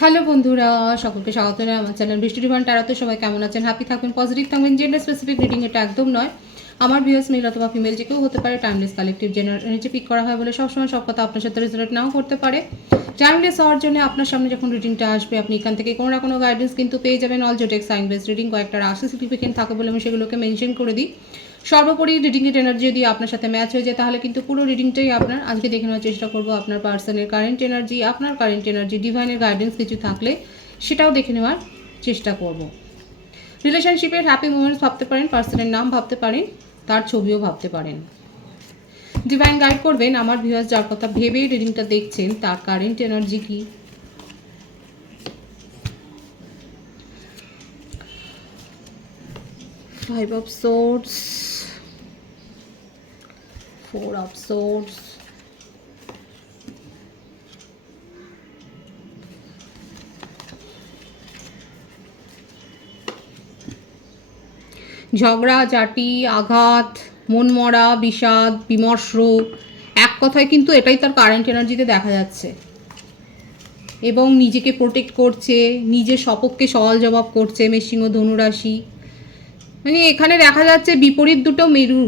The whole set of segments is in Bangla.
হ্যালো বন্ধুরা, সকলকে স্বাগত জানাই আমার চ্যানেল বৃষ্টি ডিভাইন ট্যারোতে। সবাই কেমন আছেন? হ্যাপি থাকবেন, পজিটিভ থাকবেন। জেন্ডার স্পেসিফিক রিডিং এটা একদম নয়। আমার ভিউয়ার্স মেল অথবা ফিমেল যে কেউ হতে পারে। Timeless collective general energy peak করা হয় বলে সবসময় সব কথা আপনার সাথে রেজোনেট নাও করতে পারে। টাইমলেস হওয়ার জন্য আপনার সামনে যখন রিডিংটা আসবে, আপনি এখান থেকে কোনো না কোনো গাইডেন্স কিন্তু পেয়ে যাবেন। অল জোটেক সাইন বেস রিডিং কয়েকটা রাশি সিগনিফিকেন্ট থাকে বলে আমি সেগুলোকে মেনশন করে দিই। সর্বোপরি রিডিংয়ের এনার্জি যদি আপনার সাথে ম্যাচ হয়ে যায় তাহলে কিন্তু পুরো রিডিংটাই আপনার। আজকে দেখে নেওয়ার চেষ্টা করবো আপনার পার্সনের কারেন্ট এনার্জি, আপনার কারেন্ট এনার্জি, ডিভাইনের গাইডেন্স কিছু থাকলে সেটাও দেখে নেওয়ার চেষ্টা করব। রিলেশনশিপের হ্যাপি মোমেন্টস ভাবতে পারেন, পার্সনের নাম ভাবতে পারেন, তার ছবিও ভাবতে পারেন। ডিভাইন গাইড করবেন আমার ভিউয়ার্স যার কথা ভেবে রিডিংটা দেখছেন তার কারেন্ট এনার্জি কি। Five of swords, four of swords, ঝগড়া ঝাঁটি, আঘাত, মনমরা, বিষাদ, বিমর্ষ, এক কথায় কিন্তু এটাই তার কারেন্ট এনার্জিতে দেখা যাচ্ছে। এবং নিজেকে প্রোটেক্ট করছে, নিজের সপক্ষে সওয়াল জবাব করছে। মেষিং ও ধনুরাশি, মানে এখানে দেখা যাচ্ছে বিপরীত দুটো মেরু।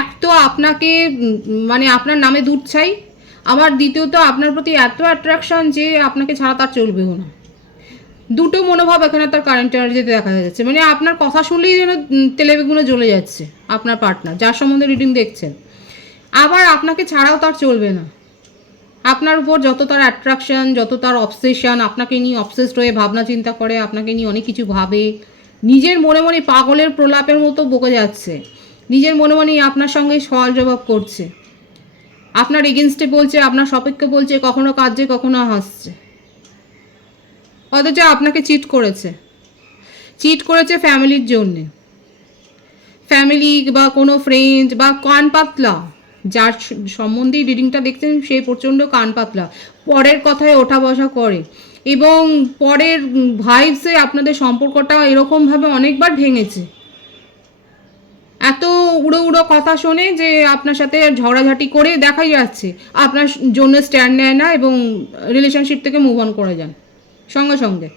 এক তো আপনাকে মানে আপনার নামে দুধ চাই, আবার দ্বিতীয়ত আপনার প্রতি এত অ্যাট্রাকশন যে আপনাকে ছাড়া তার চলবেও না। দুটো মনোভাব এখানে তার কারেন্ট এনার্জিতে দেখা যাচ্ছে। মানে আপনার কথা শুনলেই যেন তেলে বেগুনে জ্বলে যাচ্ছে আপনার পার্টনার যার সম্বন্ধে রিডিং দেখছেন। আবার আপনাকে ছাড়াও তার চলবে না। আপনার উপর যত তার অ্যাট্রাকশন, যত তার অবসেশন, আপনাকে নিয়ে অবসেসড হয়ে ভাবনা চিন্তা করে, আপনাকে নিয়ে অনেক কিছু ভাবে, নিজের মনে মনে পাগলের প্রলাপের মতো বকে যাচ্ছে, নিজের মনে মনেই আপনার সঙ্গে সওয়াল জবাব করছে, আপনার এগেনস্টে বলছে, আপনার সপক্ষে বলছে, কখনো কাঁদছে কখনো হাসছে। অথচ আপনাকে চিট করেছে ফ্যামিলির জন্যে। ফ্যামিলি বা কোনো ফ্রেন্ড বা কান পাতলা, যার সম্বন্ধেই রিডিংটা দেখছেন সে প্রচণ্ড কান পাতলা, পরের কথায় ওঠা বসা করে এবং পরের ভাইবসে আপনাদের সম্পর্কটা এরকমভাবে অনেকবার ভেঙেছে। এত উড়ো উড়ো কথা শোনে যে আপনার সাথে ঝগড়াঝাটি করে দেখাই যাচ্ছে আপনার জন্য স্ট্যান্ড নেয় না এবং রিলেশনশিপ থেকে মুভ অন করে যান সঙ্গে সঙ্গে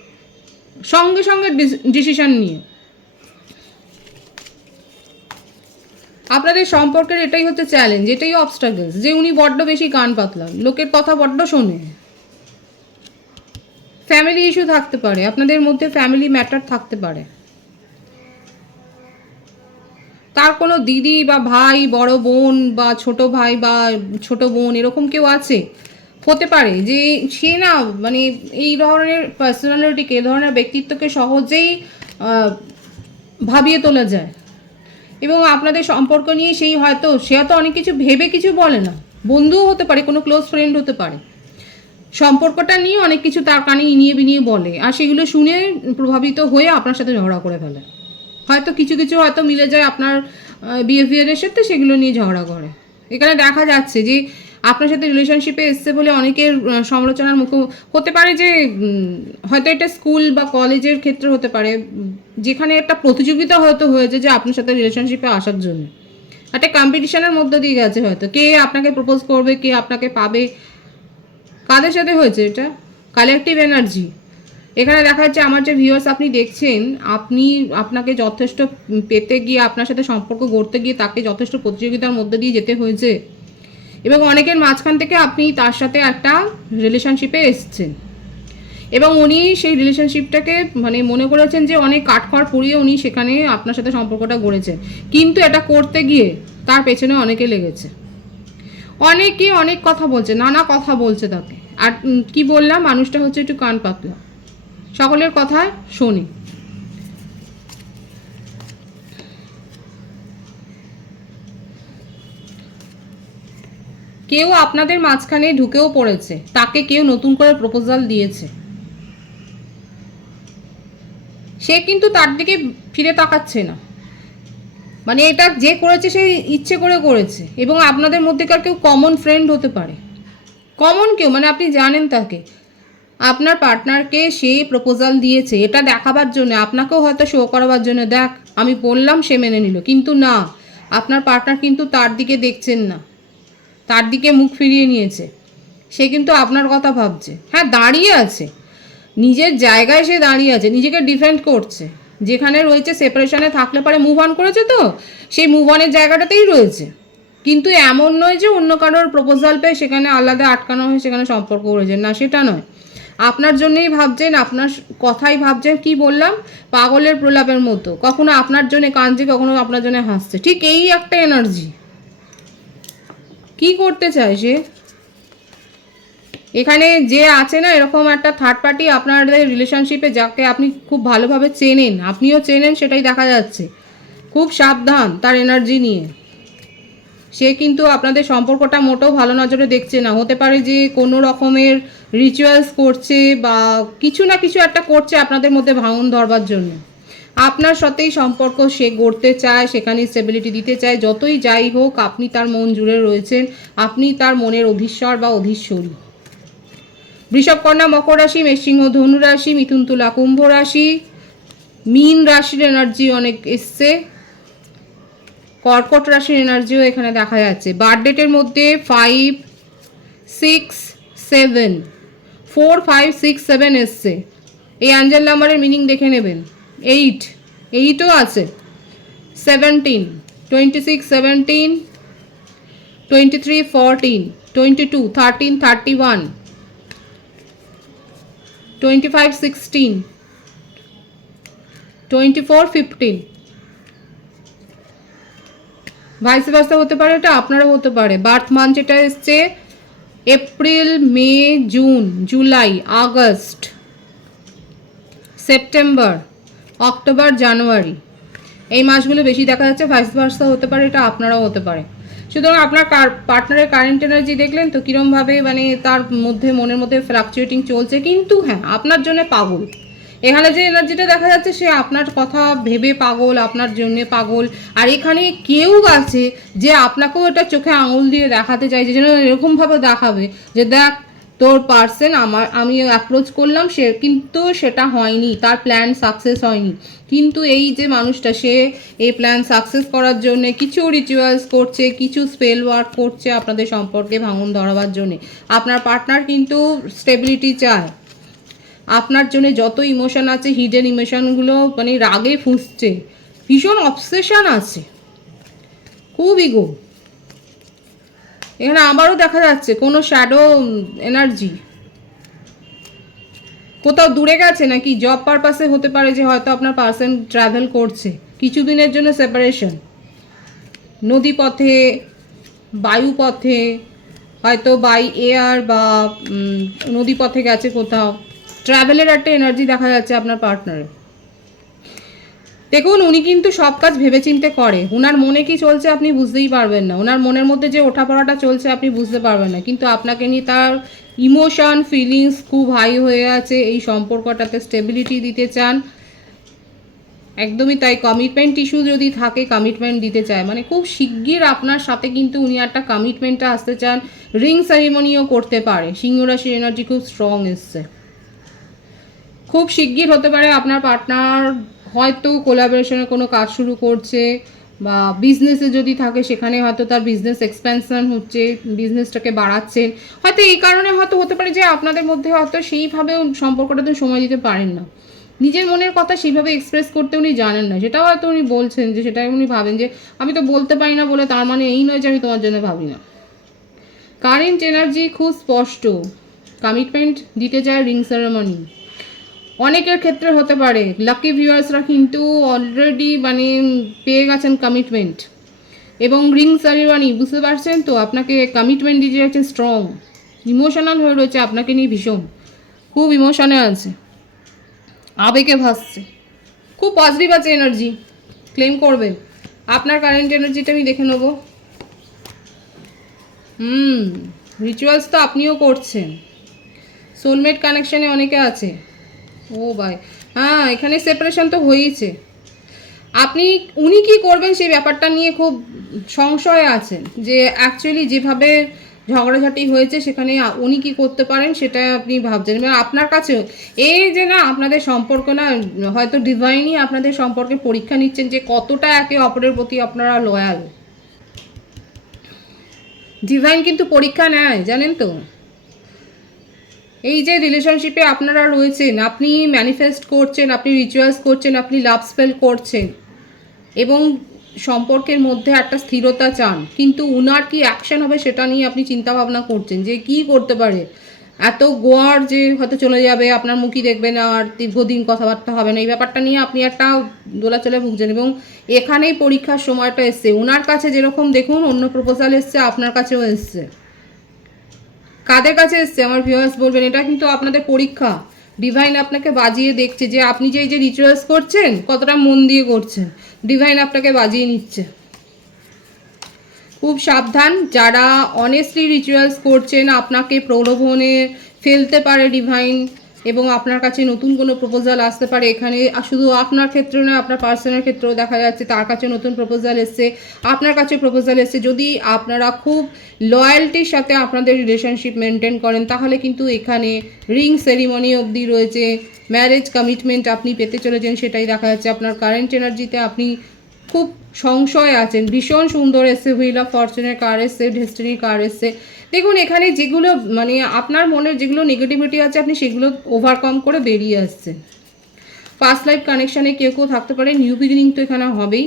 সঙ্গে সঙ্গে ডিসিশন নিয়ে। আপনাদের সম্পর্কের এটাই হচ্ছে চ্যালেঞ্জ, এটাই অবস্ট্রাগলস, যে উনি বড্ড বেশি কান পাতলা, লোকের কথা বড্ড শোনে। ফ্যামিলি ইস্যু থাকতে পারে, আপনাদের মধ্যে ফ্যামিলি ম্যাটার থাকতে পারে। তার কোনো দিদি বা ভাই, বড় বোন বা ছোট ভাই বা ছোট বোন এরকম কেউ আছে, হতে পারে যে সে না মানে এই ধরনের পার্সোনালিটিকে, এই ধরনের ব্যক্তিত্বকে সহজেই ভাবিয়ে তোলা যায়। এবং আপনাদের সম্পর্ক নিয়ে সেই হয়তো সে হয়তো অনেক কিছু ভেবে কিছু বলে না, বন্ধুও হতে পারে, কোনো ক্লোজ ফ্রেন্ড হতে পারে, সম্পর্কটা নিয়ে অনেক কিছু তার কানে ইনিয়ে বিনিয়ে বলে, আর সেগুলো শুনে প্রভাবিত হয়ে আপনার সাথে ঝগড়া করে ফেলে। হয়তো কিছু কিছু হয়তো মিলে যায় আপনার বিহেভিয়ারের সাথে, সেগুলো নিয়ে ঝগড়া করে। এখানে দেখা যাচ্ছে যে আপনার সাথে রিলেশনশিপে এসছে বলে অনেকের সমালোচনার মুখে হতে পারে, যে হয়তো এটা স্কুল বা কলেজের ক্ষেত্রে হতে পারে, যেখানে একটা প্রতিযোগিতা হয়তো হয়েছে যে আপনার সাথে রিলেশনশিপে আসার জন্য একটা কম্পিটিশনের মধ্যে দিয়ে গেছে, হয়তো কে আপনাকে প্রপোজ করবে, কে আপনাকে পাবে, কাদের সাথে হয়েছে এটা কালেকটিভ এনার্জি। এখানে দেখা যাচ্ছে আমার যে ভিউয়ার্স আপনি দেখছেন, আপনাকে যথেষ্ট পেতে গিয়ে, আপনার সাথে সম্পর্ক গড়তে গিয়ে তাকে যথেষ্ট প্রতিযোগিতার মধ্যে দিয়ে যেতে হয়েছে এবং অনেকের মাঝখান থেকে আপনি তার সাথে একটা রিলেশনশিপে এসছেন এবং উনি সেই রিলেশনশিপটাকে মানে মনে করেছেন যে অনেক কাঠখড় পুড়িয়ে উনি সেখানে আপনার সাথে সম্পর্কটা গড়েছেন, কিন্তু এটা করতে গিয়ে তার পেছনে অনেকে লেগেছে, অনেকে অনেক কথা বলছে, নানা কথা বলছে তাকে। আর কি বললাম, মানুষটা হচ্ছে একটু কান পাতলা, সকলের কথা শোনে। কেউ আপনাদের মাঝখানে ঢুকেও পড়েছে, তাকে কেউ নতুন করে প্রপোজাল দিয়েছে, সে কিন্তু তার দিকে ফিরে তাকাচ্ছে না। মানে এটা যে করেছে সে ইচ্ছে করে করেছে। এবং আপনাদের মধ্যেকার কেউ কমন ফ্রেন্ড হতে পারে, কমন কেউ, মানে আপনি জানেন তাকে, আপনার পার্টনারকে সে প্রপোজাল দিয়েছে এটা দেখাবার জন্য, আপনাকেও হয়তো শো করাবার জন্য, দেখ আমি বললাম সে মেনে নিল, কিন্তু না, আপনার পার্টনার কিন্তু তার দিকে দেখছেন না, তার দিকে মুখ ফিরিয়ে নিয়েছে, সে কিন্তু আপনার কথা ভাবছে। হ্যাঁ দাঁড়িয়ে আছে, নিজের জায়গায় সে দাঁড়িয়ে আছে, নিজেকে ডিফেন্ড করছে। যেখানে রয়েছে সেপারেশনে থাকলে পারে মুভ অন করেছে, তো সেই মুভ অনের জায়গাটাতেই রয়েছে। কিন্তু এমন নয় যে অন্য কারোর প্রপোজাল পেয়ে সেখানে আলাদা আটকানো হয়ে সেখানে সম্পর্ক করেছেন, না সেটা নয়। আপনার জন্যই ভাবছেন, আপনার কথাই ভাবছেন। কি বললাম, পাগলের প্রলাপের মতো, কখনো আপনার জন্য কাঁদছে, কখনো আপনার জন্য হাসছে। ঠিক এই একটা এনার্জি। কি করতে চায় সে? এখানে যে আছে না, এরকম একটা থার্ড পার্টি আপনাদের রিলেশনশিপে, যাকে আপনি খুব ভালোভাবে চেনেন, আপনিও চেনেন, সেটাই দেখা যাচ্ছে। খুব সাবধান তার এনার্জি নিয়ে। সে কিন্তু আপনাদের সম্পর্কটা মোটেও ভালো নজরে দেখছে না। হতে পারে যে কোনো রকমের রিচুয়ালস করছে বা কিছু না কিছু একটা করছে আপনাদের মধ্যে ভাঙন ধরবার জন্য। আপনার সাথেই সম্পর্ক সে গড়তে চায়, সেখানে স্টেবিলিটি দিতে চায়। যতই যাই হোক, আপনি তার মন জুড়ে রয়েছেন, আপনি তার মনের অধীশ্বর বা অধীশ্বরী। বৃষভ, কন্যা, মকর রাশি, মেষ, সিংহ, ধনু রাশি, মিথুন, তুলা, কুম্ভ রাশি, মীন রাশির এনার্জি অনেক এসছে, কর্কট রাশির এনার্জিও এখানে দেখা যাচ্ছে। বার্থডেটের মধ্যে 5, 6, 7, 4, 5, 6, 7 এসছে। এই অ্যাঞ্জেল নাম্বারের মিনিং দেখে নেবেন। 8ও আছে, 17, 26, 17, 23, 14, 22, 13, 31, 25, 16, 24, 15। ভাইস ভার্সা হতে পারে, এটা আপনারও হতে পারে। বার্থ মান্থ যেটা এসছে April, May, June, July, August, September, October, January, এই মাসগুলো বেশি দেখা যাচ্ছে। ভাইস ভার্সা হতে পারে, এটা আপনারাও হতে পারে। সুতরাং আপনার পার্টনারের কারেন্ট এনার্জি দেখলেন তো কীরমভাবে মানে তার মধ্যে মনের মধ্যে ফ্লাকচুয়েটিং চলছে। কিন্তু হ্যাঁ, আপনার জন্য পাগল। এখানে যে এনার্জিটা দেখা যাচ্ছে, সে আপনার কথা ভেবে পাগল, আপনার জন্য পাগল। আর এখানে কেউ আছে যে আপনাকেও এটা চোখে আঙুল দিয়ে দেখাতে চাইছে, যেন এরকমভাবে দেখাবে যে দেখ তোর পার্সন আমি অ্যাপ্রোচ করলাম, সে কিন্তু সেটা হয়নি, তার প্ল্যান সাকসেস হয়নি। কিন্তু এই যে মানুষটা, সে এই প্ল্যান সাকসেস করার জন্য কিছু রিচুয়ালস করছে, কিছু স্পেল ওয়ার্ক করছে আপনাদের সম্পর্কে ভাঙন ধরাবার জন্যে। আপনার পার্টনার কিন্তু স্টেবিলিটি চায়। আপনার জন্য যত ইমোশন আছে, হিডেন ইমোশনগুলো মানে রাগে ফুঁসছে, ভীষণ অবসেশন আছে, খুব ইগো। এখানে আবারও দেখা যাচ্ছে কোনো শ্যাডো এনার্জি, কোথাও দূরে গেছে, নাকি জব পারপাসে হতে পারে যে হয়তো আপনার পার্সন ট্রাভেল করছে কিছুদিনের জন্য, সেপারেশন, নদী পথে, বায়ু পথে, হয়তো বাই এয়ার বা নদী পথে গেছে কোথাও। ট্রাভেলের একটা এনার্জি দেখা যাচ্ছে আপনার পার্টনারের। দেখুন, উনি কিন্তু সব কাজ ভেবেচিন্তে করে। ওনার মনে কি চলছে আপনি বুঝতেই পারবেন না, ওনার মনের মধ্যে যে ওঠাপড়াটা চলছে আপনি বুঝতে পারবেন না। কিন্তু আপনাকে নিয়ে তার ইমোশন, ফিলিংস খুব হাই হয়ে আছে। এই সম্পর্কটাতে স্টেবিলিটি দিতে চান, একদমই তাই। কমিটমেন্ট ইস্যু যদি থাকে, কমিটমেন্ট দিতে চায়, মানে খুব শিগগির আপনার সাথে কিন্তু উনি একটা কমিটমেন্টে আসতে চান। রিং সেরিমনিও করতে পারে। সিংহ রাশির এনার্জি খুব স্ট্রং এসছে। খুব শিগগির হতে পারে আপনার পার্টনার হয়তো কোলাবোরেশনের কোনো কাজ শুরু করছে, বা বিজনেসে যদি থাকে সেখানে হয়তো তার বিজনেস এক্সপ্যানশন হচ্ছে, বিজনেসটাকে বাড়াচ্ছেন। হয়তো এই কারণে হয়তো হতে পারে যে আপনাদের মধ্যে হয়তো সেইভাবে সম্পর্কটাতে সময় দিতে পারেন না। নিজের মনের কথা সেইভাবে এক্সপ্রেস করতে উনি জানেন না। সেটাও হয়তো উনি বলছেন, যে সেটাই উনি ভাবেন যে আমি তো বলতে পারি না বলে তার মানে এই নয় যে আমি তোমার জন্য ভাবি না। কারেন্ট এনার্জি খুব স্পষ্ট, কমিটমেন্ট দিতে চায়, রিং সেরেমনি। অনেকের ক্ষেত্রে হতে পারে লাকি ভিউয়ার্সরা কিন্তু অলরেডি মানে পেয়ে গেছেন কমিটমেন্ট এবং রিং সেরিমনি। বুঝতে পারছেন তো, আপনাকে কমিটমেন্ট দিতে যাচ্ছে, স্ট্রং ইমোশনাল হয়ে রয়েছে আপনাকে নিয়ে, ভীষণ খুব ইমোশনে আছে, আবেগে ভাসছে, খুব পজিটিভ আছে এনার্জি। ক্লেম করবেন। আপনার কারেন্ট এনার্জিটা আমি দেখে নেবো। রিচুয়ালস তো আপনিও করছেন, সোলমেট কানেকশানে অনেকে আছে। ও ভাই, হ্যাঁ, এখানে সেপারেশন তো হয়েইছে। উনি কি করবেন সেই ব্যাপারটা নিয়ে খুব সংশয়ে আছেন, যে অ্যাকচুয়ালি যেভাবে ঝগড়াঝাটি হয়েছে সেখানে উনি কি করতে পারেন সেটা আপনি ভাবছেন। মানে আপনার কাছে এই যে না, আপনাদের সম্পর্ক না, হয়তো ডিভাইনই আপনাদের সম্পর্কে পরীক্ষা নিচ্ছেন যে কতটা একে অপরের প্রতি আপনারা লয়াল। ডিভাইন কিন্তু পরীক্ষা নেয়, জানেন তো। এই যে রিলেশনশিপে আপনারা রয়েছেন, আপনি ম্যানিফেস্ট করছেন, আপনি রিচুয়ালস করছেন, আপনি লাভ স্পেল করছেন এবং সম্পর্কের মধ্যে একটা স্থিরতা চান, কিন্তু উনার কি অ্যাকশন হবে সেটা নিয়ে আপনি চিন্তা ভাবনা করছেন যে কি করতে পারে। এত গোয়ার যে হয়তো চলে যাবে, আপনার মুখই দেখবে না, আর দীর্ঘদিন কথাবার্তা হবে না, এই ব্যাপারটা নিয়ে আপনি একটা দোলাচলে ভুগছেন। এবং এখানেই পরীক্ষার সময়টা এসছে ওনার কাছে, যেরকম দেখুন অন্য প্রপোজাল এসছে, আপনার কাছেও এসছে। কাদের কাছে এসছে আমার ভিউয়ার্স বলবেন, এটা কিন্তু আপনাদের পরীক্ষা। ডিভাইন আপনাকে বাজিয়ে দেখছে যে আপনি যে এই যে রিচুয়ালস করছেন কতটা মন দিয়ে করছেন, ডিভাইন আপনাকে বাজিয়ে নিচ্ছে। খুব সাবধান, যারা অনেস্টলি রিচুয়ালস করছেন আপনাকে প্রলোভনে ফেলতে পারে ডিভাইন, এবং আপনার কাছে নতুন কোনো প্রপোজাল আসতে পারে। এখানে শুধু আপনার ক্ষেত্রে না, আপনার পার্সনের ক্ষেত্রেও দেখা যাচ্ছে তার কাছে নতুন প্রপোজাল এসছে, আপনার কাছে প্রপোজাল এসছে। যদি আপনারা খুব লয়্যালটির সাথে আপনাদের রিলেশনশিপ মেনটেন করেন তাহলে কিন্তু এখানে রিং সেরিমনি অবধি রয়েছে, ম্যারেজ কমিটমেন্ট আপনি পেতে চলেছেন, সেটাই দেখা যাচ্ছে। আপনার কারেন্ট এনার্জিতে আপনি খুব সংশয় আছেন। ভীষণ সুন্দর এসছে, হুইল অফ ফরচুনের কার এসছে, ডেস্টিনির কার এসছে। দেখুন এখানে যেগুলো মানে আপনার মনের যেগুলো নেগেটিভিটি আছে আপনি সেগুলো ওভারকাম করে বেরিয়ে আসছেন। পাস্ট লাইফ কানেকশানে কেউ কেউ থাকতে পারে, নিউ বিগিনিং তো এখানে হবেই।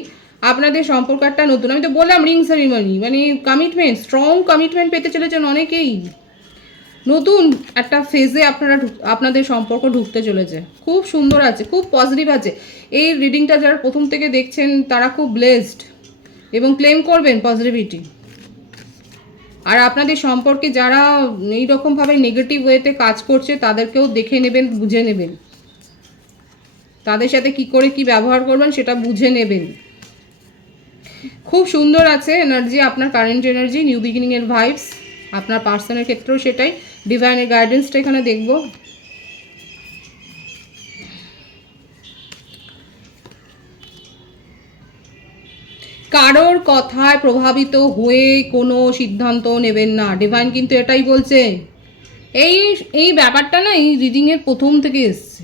আপনাদের সম্পর্কটা নতুন, আমি তো বললাম রিং সেরিমনি মানে কমিটমেন্ট, স্ট্রং কমিটমেন্ট পেতে চলেছেন অনেকেই। নতুন একটা ফেজে আপনাদের সম্পর্ক ঢুকতে চলেছে। খুব সুন্দর আছে, খুব পজিটিভ আছে। এই রিডিংটা যারা প্রথম থেকে দেখছেন তারা খুব ব্লেসড এবং ক্লেম করবেন পজিটিভিটি। আর আপনাদের সম্পর্কে যারা এইরকমভাবে নেগেটিভ ওয়েতে কাজ করছে তাদেরকেও দেখে নেবেন, বুঝে নেবেন, তাদের সাথে কি করে কি ব্যবহার করবেন সেটা বুঝে নেবেন। খুব সুন্দর আছে এনার্জি, আপনার কারেন্ট এনার্জি, নিউ বিগিনিংয়ের ভাইবস। আপনার পার্সনের ক্ষেত্রেও সেটাই। ডিভাইনের গাইডেন্সটা এখানে দেখব। কারোর কথায় প্রভাবিত হয়ে কোনো সিদ্ধান্ত নেবেন না, ডিভাইন কিন্তু এটাই বলছে। এই এই ব্যাপারটা না এই রিডিংয়ের প্রথম থেকে এসছে।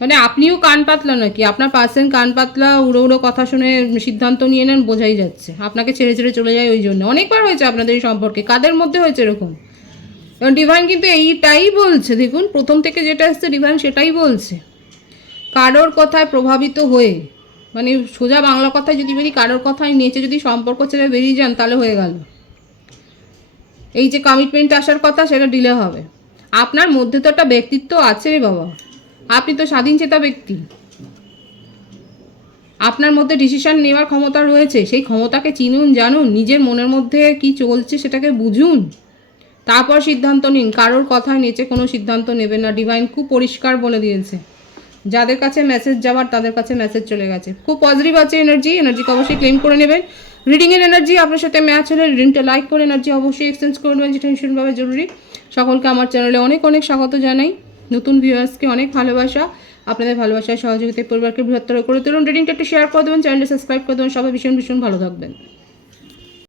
মানে আপনিও কান পাতলা নাকি, আপনার পার্সন কান পাতলা উড়ো উড়ো কথা শুনে সিদ্ধান্ত নিয়ে নেন, বোঝাই যাচ্ছে। আপনাকে ছেড়ে ছেড়ে চলে যায় ওই জন্য। অনেকবার হয়েছে আপনাদের এই সম্পর্কে, কাদের মধ্যে হয়েছে এরকম। এবং ডিভাইন কিন্তু এইটাই বলছে, দেখুন প্রথম থেকে যেটা এসছে ডিভাইন সেটাই বলছে। কারোর কথায় প্রভাবিত হয়ে, মানে সোজা বাংলা কথায় যদি বলি, কারোর কথায় নেচে যদি সম্পর্ক ছেড়ে বেরিয়ে যান তাহলে হয়ে গেল। এই যে কমিটমেন্ট আসার কথা সেটা ডিলে হবে। আপনার মধ্যে তো একটা ব্যক্তিত্ব আছে রে বাবা, আপনি তো স্বাধীন চেতা ব্যক্তি, আপনার মধ্যে ডিসিশন নেওয়ার ক্ষমতা রয়েছে। সেই ক্ষমতাকে চিনুন, জানুন, নিজের মনের মধ্যে কি চলছে সেটাকে বুঝুন, তারপর সিদ্ধান্ত নিন। কারোর কথায় নেচে কোনো সিদ্ধান্ত নেবেন না, ডিভাইন খুব পরিষ্কার বলে দিয়েছে। যাদের কাছে মেসেজ যাওয়ার তাদের কাছে মেসেজ চলে গেছে। খুব পজিটিভ আছে এনার্জিকে অবশ্যই ক্লেম করে নেবেন। রিডিংয়ের এনার্জি আপনার সাথে ম্যাচ হলে রিডিংটা লাইক করে এনার্জি অবশ্যই এক্সচেঞ্জ করে নেবেন, যেটা ভীষণভাবে জরুরি। সকলকে আমার চ্যানেলে অনেক অনেক স্বাগত জানাই। নতুন ভিউয়ার্সকে অনেক ভালোবাসা। আপনাদের ভালোবাসায় সহযোগিতায় পরিবারকে বৃহত্তর করে তুলুন। রিডিংটা একটু শেয়ার করে দেবেন, চ্যানেলটা সাবস্ক্রাইব করে দেবেন। সবাই ভীষণ ভীষণ ভালো থাকবেন।